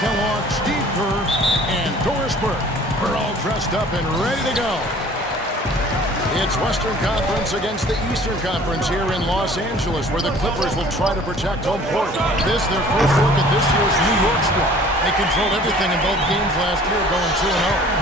Kellogg, Steve Kerr, and Doris Burke are all dressed up and ready to go. It's Western Conference against the Eastern Conference here in Los Angeles, where the Clippers will try to protect home court. This their first look at this year's New York squad. They controlled everything in both games last year, going 2-0.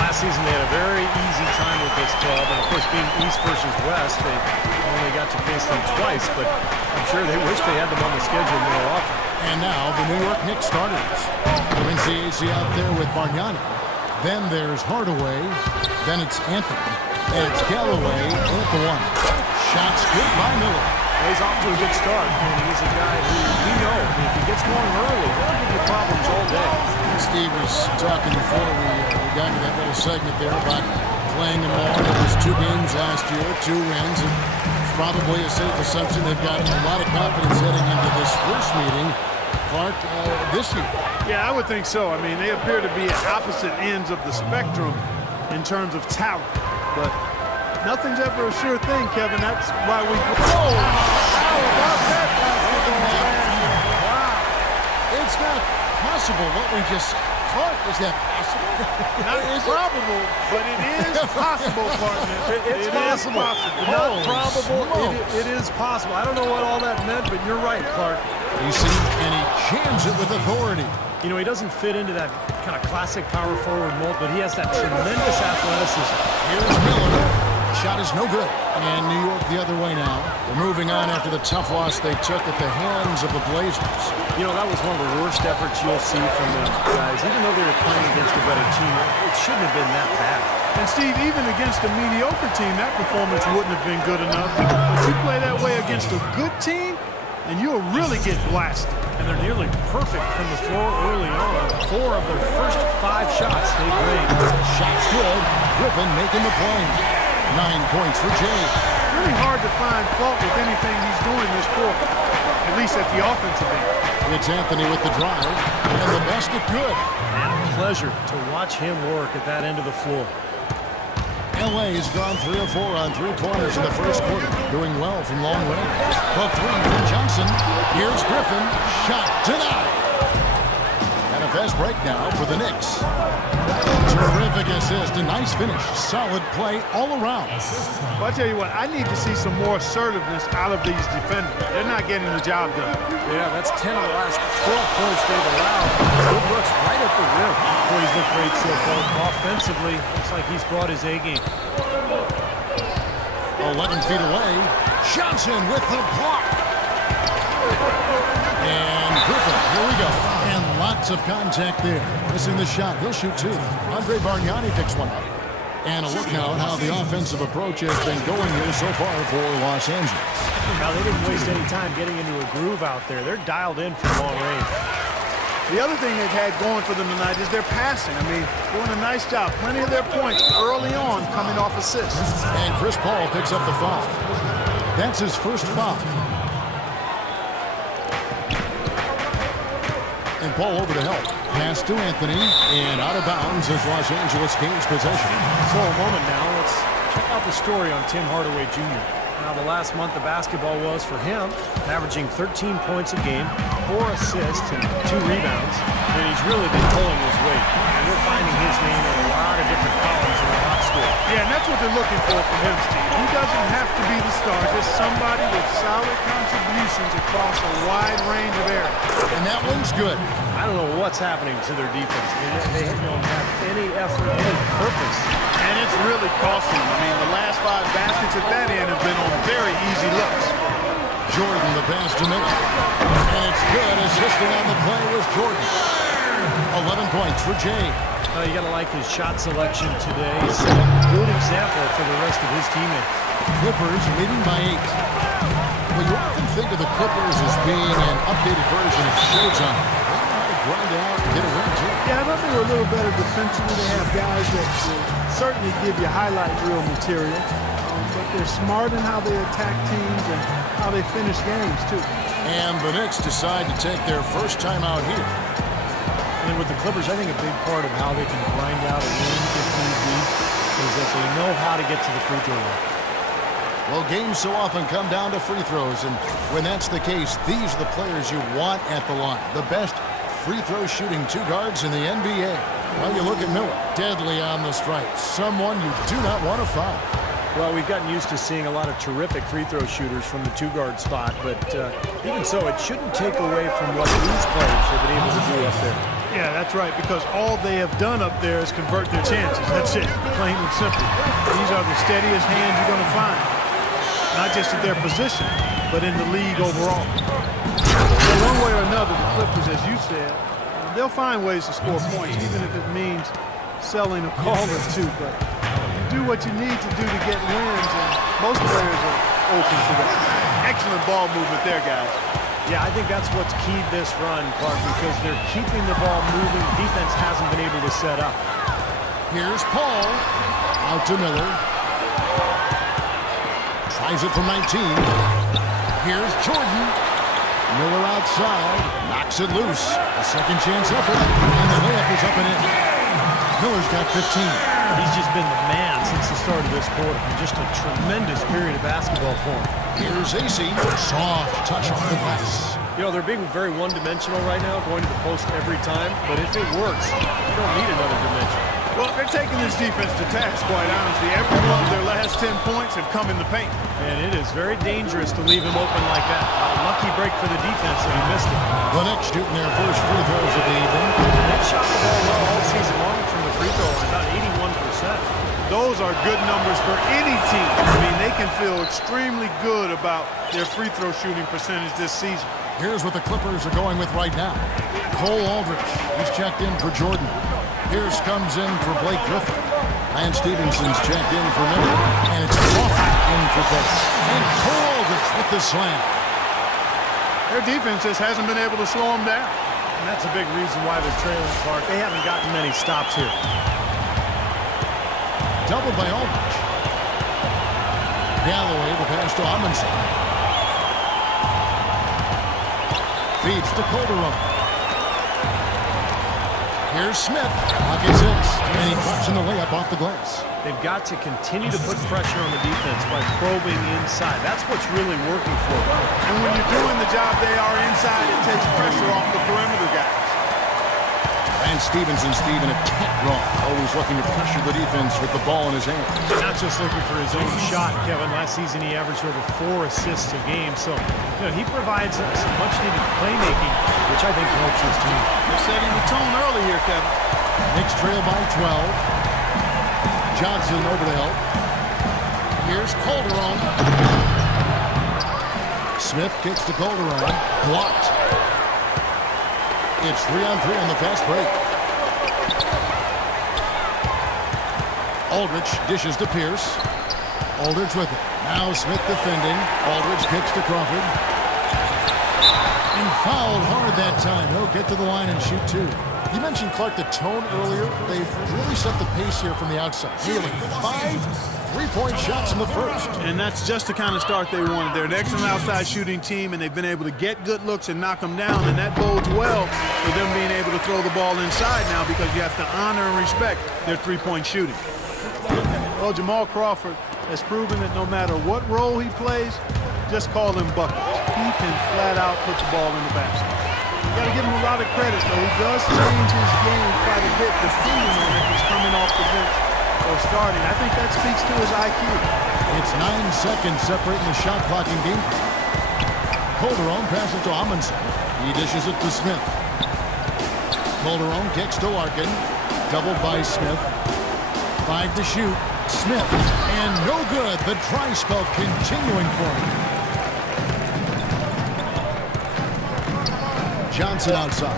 Last season they had a very easy time with this club, and of course being East versus West, they only got to face them twice, but I'm sure they wish they had them on the schedule more often. And now the New York Knicks starters. Quincy out there with Bargnani. Then there's Hardaway. Then it's Anthony. And it's Galloway at the one. Shots good by Miller. He's off to a good start, and he's a guy who we know, if he gets going early, he'll give you problems all day. Steve was talking before we got to that little segment there about playing them all. It was 2 games last year, 2 wins, and probably a safe assumption they've got a lot of confidence heading into this first meeting, Clark, this year. Yeah, I would think so. I mean, they appear to be at opposite ends of the spectrum in terms of talent. But nothing's ever a sure thing, Kevin. That's why we... Oh! How about that basketball, man? Wow. It's not possible what we just... Clark, is that possible? Not probable, but it is possible, partner. It's possible. Not probable. It is possible. I don't know what all that meant, but you're right, Clark. You see, and he jams it with authority. You know, he doesn't fit into that kind of classic power forward mold, but he has that tremendous athleticism. Here's Miller. Shot is no good. And New York the other way now. They're moving on after the tough loss they took at the hands of the Blazers. You know, that was one of the worst efforts you'll see from them guys. Even though they were playing against a better team, it shouldn't have been that bad. And Steve, even against a mediocre team, that performance wouldn't have been good enough. But you play that way against a good team, and you'll really get blasted. And they're nearly perfect from the floor early on. 4 of their first 5 shots they made. Shots good. Griffin making the play. 9 points for Jay. Really hard to find fault with anything he's doing this quarter, at least at the offensive end. It's Anthony with the drive, and the basket good. And a pleasure to watch him work at that end of the floor. L.A. has gone 3 of 4 on 3-pointers in the first quarter, doing well from long range. The 3 from Johnson. Here's Griffin. Shot denied. And a fast break now for the Knicks. Terrific assist, a nice finish. Solid play all around. Well, I tell you what, I need to see some more assertiveness out of these defenders. They're not getting the job done. Yeah, that's 10 of the last 12 points they've allowed. Good looks right at the rim. Boy, he's looked great so far. Offensively, looks like he's brought his A game. 11 feet away. Johnson with the block. And Griffin, here we go. And lots of contact there. Missing the shot. He'll shoot 2. Andre Bargnani picks one up. And a look now at how the offensive approach has been going here so far for Los Angeles. Now, they didn't waste any time getting into a groove out there. They're dialed in from long range. The other thing they've had going for them tonight is their passing. I mean, doing a nice job. Plenty of their points early on coming off assists. And Chris Paul picks up the foul. That's his first foul. And Paul over to help. Pass to Anthony, and out of bounds as Los Angeles gains possession. For a moment now, let's check out the story on Tim Hardaway Jr. Now, the last month of basketball was for him, averaging 13 points a game, 4 assists, and 2 rebounds. And he's really been pulling his weight. And we're finding his name in a lot of different columns in the box score. Yeah, and that's what they're looking for from him, Steve. He doesn't have to be the star, just somebody with solid contributions across a wide range of areas. And that one's good. I don't know what's happening to their defense. They don't have any effort, any purpose. And it's really costing them. I mean, the last 5 baskets at that end have been on very easy looks. Jordan, the pass to Miller. And it's good. Assisting on the play was Jordan. 11 points for Jay. You got to like his shot selection today. He's a good example for the rest of his teammates. Clippers leading by 8. Well, you often think of the Clippers as being an updated version of Showtime. Grind out and get a win, too. Yeah, I thought they were a little better defensively. They have guys that will certainly give you highlight reel material, but they're smart in how they attack teams and how they finish games, too. And the Knicks decide to take their first time out here. And with the Clippers, I think a big part of how they can grind out a win if need be is that they know how to get to the free throw line. Well, games so often come down to free throws, and when that's the case, these are the players you want at the line. The best free throw shooting two guards in the NBA. Well, you look at Miller, deadly on the strike. Someone you do not want to foul. Well, we've gotten used to seeing a lot of terrific free throw shooters from the two-guard spot, but even so, it shouldn't take away from what these players have been able to do up there. Yeah, that's right, because all they have done up there is convert their chances. That's it, plain and simple. These are the steadiest hands you're going to find, not just at their position, but in the league overall. So one way or another, the Clippers, as you said, they'll find ways to score points, even if it means selling a call or two. But you do what you need to do to get wins, and most players are open to that. Excellent ball movement there, guys. Yeah, I think that's what's keyed this run, Clark, because they're keeping the ball moving. Defense hasn't been able to set up. Here's Paul. Out to Miller. Tries it from 19. Here's Jordan. Miller outside. Knocks it loose. A second chance effort. And the layup is up and in. Miller's got 15. He's just been the man since the start of this quarter. Just a tremendous period of basketball for him. Here's AC. Soft touch off the glass. You know, they're being very one-dimensional right now, going to the post every time. But if it works, you don't need another dimension. Well, they're taking this defense to task, quite honestly. Every one of their last 10 points have come in the paint. And it is very dangerous to leave him open like that. A lucky break for the defense that he missed it. The Knicks shooting their first free throws of the evening. They've shot the ball well all season long from the free throw line, about 81%. Those are good numbers for any team. I mean, they can feel extremely good about their free throw shooting percentage this season. Here's what the Clippers are going with right now. Cole Aldrich. He's checked in for Jordan. Pierce comes in for Blake Griffin. Lance Stevenson's checked in for Miller. And it's Crawford in for Bates. And Cole Aldrich with the slam. Their defense just hasn't been able to slow them down. And that's a big reason why they're trailing, Clark. They haven't gotten many stops here. Doubled by Aldrich. Galloway, the pass to Amundsen. Feeds to Calderon. Here's Smith. Pocket 6. And he drops in the layup off the glass. They've got to continue to put pressure on the defense by probing inside. That's what's really working for them. And when you're doing the job they are inside, it takes pressure off the perimeter guys. And Stevenson, Steven, a cat draw. Always looking to pressure the defense with the ball in his hand. Not just looking for his own shot, Kevin. Last season he averaged over 4 assists a game. So, he provides some much-needed playmaking, which I think helps his team. They're setting the tone early here, Kevin. Knicks trail by 12. Johnson over the help. Here's Calderon. Smith kicks to Calderon. Blocked. It's 3-on-3 on the fast break. Aldrich dishes to Pierce. Aldrich with it. Now Smith defending. Aldrich kicks to Crawford. And fouled hard that time. He'll get to the line and shoot two. You mentioned, Clark, the tone earlier. They've really set the pace here from the outside. Nearly 5 3-point shots in the first. And that's just the kind of start they wanted. They're an excellent outside shooting team, and they've been able to get good looks and knock them down, and that bodes well for them being able to throw the ball inside now because you have to honor and respect their three-point shooting. Well, Jamal Crawford has proven that no matter what role he plays, just call him buckets. He can flat out put the ball in the basket. You got to give him a lot of credit, though. He does change his game quite a bit depending on if he's coming off the bench or starting. I think that speaks to his IQ. It's 9 seconds separating the shot clock and game. Calderon passes to Amundsen. He dishes it to Smith. Calderon kicks to Larkin. Doubled by Smith. 5 to shoot. Smith. And no good. The dry spell continuing for him. Johnson outside.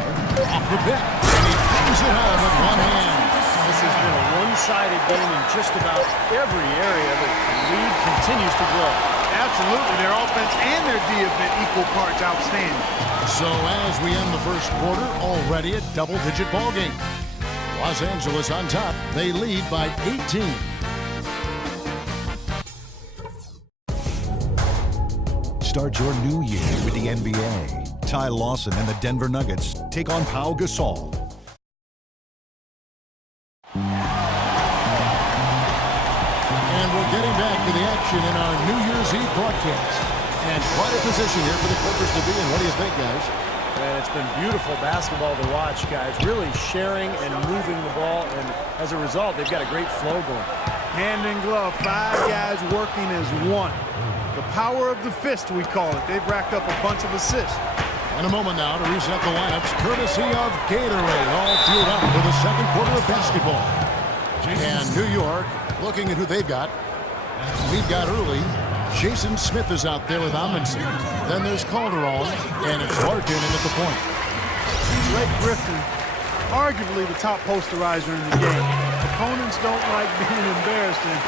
Off the pick. And he brings it home with one hand. This has been a one-sided game in just about every area. The lead continues to grow. Absolutely. Their offense and their D have been equal parts outstanding. So as we end the first quarter, already a double-digit ball game. Los Angeles on top. They lead by 18. Start your new year with the NBA. Ty Lawson and the Denver Nuggets take on Pau Gasol. And we're getting back to the action in our New Year's Eve broadcast. And quite a position here for the Clippers to be in. What do you think, guys? And it's been beautiful basketball to watch, guys. Really sharing and moving the ball, and as a result, they've got a great flow going. Hand in glove, 5 guys working as one. The power of the fist, we call it. They've racked up a bunch of assists. In a moment now to reset the lineups, courtesy of Gatorade, all fueled up for the second quarter of basketball. And New York, looking at who they've got. We've got early. Jason Smith is out there with Amundsen. Then there's Calderon, and it's Larkin in at the point. Blake Griffin, arguably the top posterizer in the game. Opponents don't like being embarrassed, and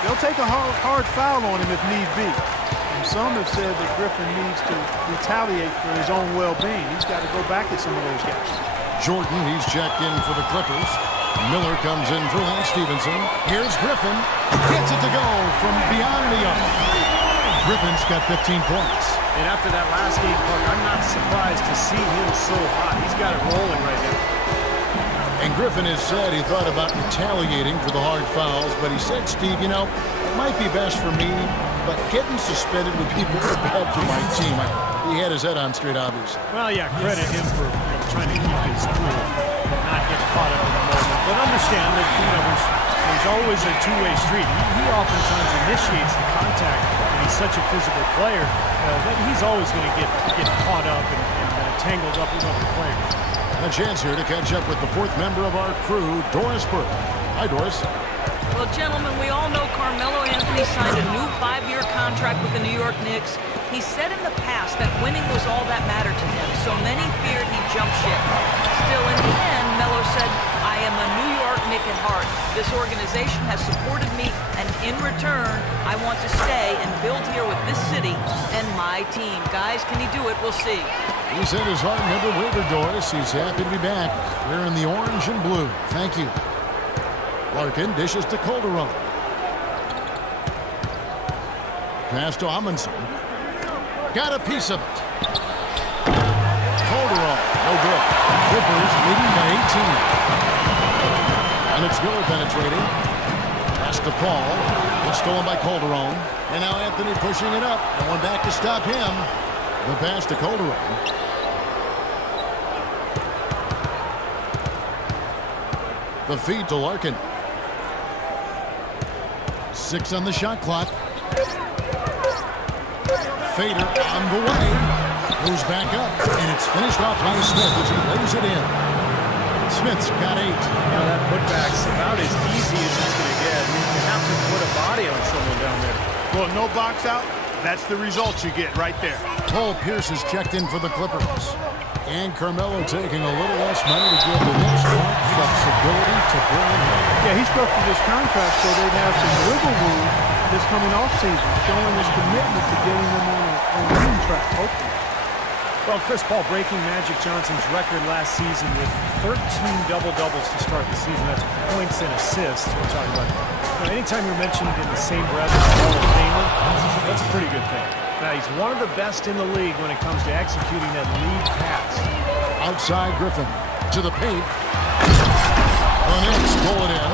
they'll take a hard foul on him if need be. And some have said that Griffin needs to retaliate for his own well-being. He's got to go back at some of those guys. Jordan, he's checked in for the Clippers. Miller comes in for Lance Stevenson. Here's Griffin. Gets it to go from beyond the arc. Griffin's got 15 points. And after that last game, Buck, I'm not surprised to see him so hot. He's got it rolling right now. And Griffin has said he thought about retaliating for the hard fouls, but he said, Steve, you know, it might be best for me, but getting suspended would be very bad for my team. He had his head on straight, obviously. Well, yeah, credit him for trying to keep his cool, not get caught up in the moment. But understand that, there's always a two-way street. He oftentimes initiates the contact, and he's such a physical player that he's always going to get caught up and tangled up with other players. And a chance here to catch up with the 4th member of our crew, Doris Burke. Hi, Doris. Well, gentlemen, we all know Carmelo Anthony signed a new 5-year contract with the New York Knicks. He said in the past that winning was all that mattered to him, so many feared he'd jump ship. Still, in the end, Melo said, I am a New York Knick at heart. This organization has supported me, and in return, I want to stay and build here with this city and my team. Guys, can he do it? We'll see. He said his heart never wavered, Doris. He's happy to be back. Wearing the orange and blue. Thank you. Larkin dishes to Calderon. Pass to Amundsen. Got a piece of it. Calderon, no good. Clippers leading by 18. And it's Miller penetrating. Pass to Paul. It's stolen by Calderon. And now Anthony pushing it up. No one back to stop him. The pass to Calderon. The feed to Larkin. 6 on the shot clock. Fader on the way. Goes back up, and it's finished off by Smith as he lays it in. Smith's got 8. That putback's about as easy as it's going to get. You have to put a body on someone down there. Well, no box out. That's the result you get right there. Paul Pierce is checked in for the Clippers. And Carmelo taking a little less money to give the Knicks more flexibility to bring him in. Yeah, he structured this contract so they'd have some wiggle room this coming off season, showing his commitment to getting them on a winning track, hopefully. Well, Chris Paul breaking Magic Johnson's record last season with 13 double-doubles to start the season. That's points and assists we're talking about. Anytime you're mentioned in the same breath as Hall of Famer, that's a pretty good thing. Now, he's one of the best in the league when it comes to executing that lead pass. Outside Griffin to the paint. The Knicks pull it in.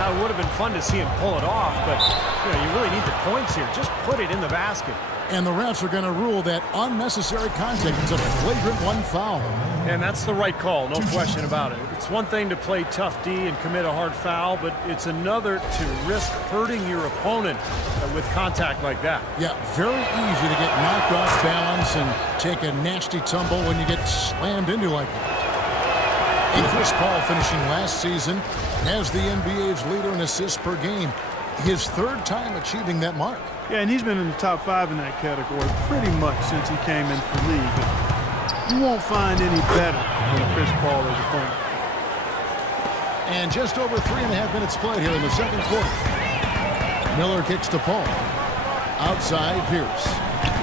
Now, it would have been fun to see him pull it off, but you really need the points here. Just put it in the basket. And the refs are going to rule that unnecessary contact. It's a flagrant 1 foul. And that's the right call, no question about it. It's one thing to play tough D and commit a hard foul, but it's another to risk hurting your opponent with contact like that. Yeah, very easy to get knocked off balance and take a nasty tumble when you get slammed into like that. And Chris Paul finishing last season as the NBA's leader in assists per game. His 3rd time achieving that mark. Yeah, and he's been in the top 5 in that category pretty much since he came into the league. You won't find any better than Chris Paul as a point. And just over 3.5 minutes played here in the second quarter. Miller kicks to Paul. Outside Pierce.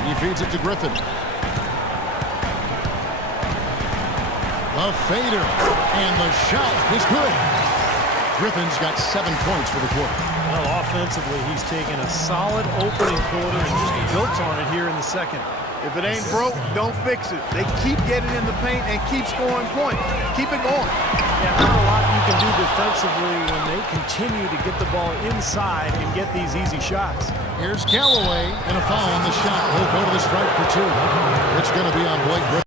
He feeds it to Griffin. The fader. And the shot is good. Griffin's got 7 points for the quarter. Well, offensively, he's taken a solid opening quarter and just built on it here in the second. If it ain't broke, don't fix it. They keep getting in the paint and keep scoring points. Keep it going. Yeah, not a lot you can do defensively when they continue to get the ball inside and get these easy shots. Here's Callaway, and a foul on the shot. He'll go to the strike for 2. It's going to be on Blake Griffin.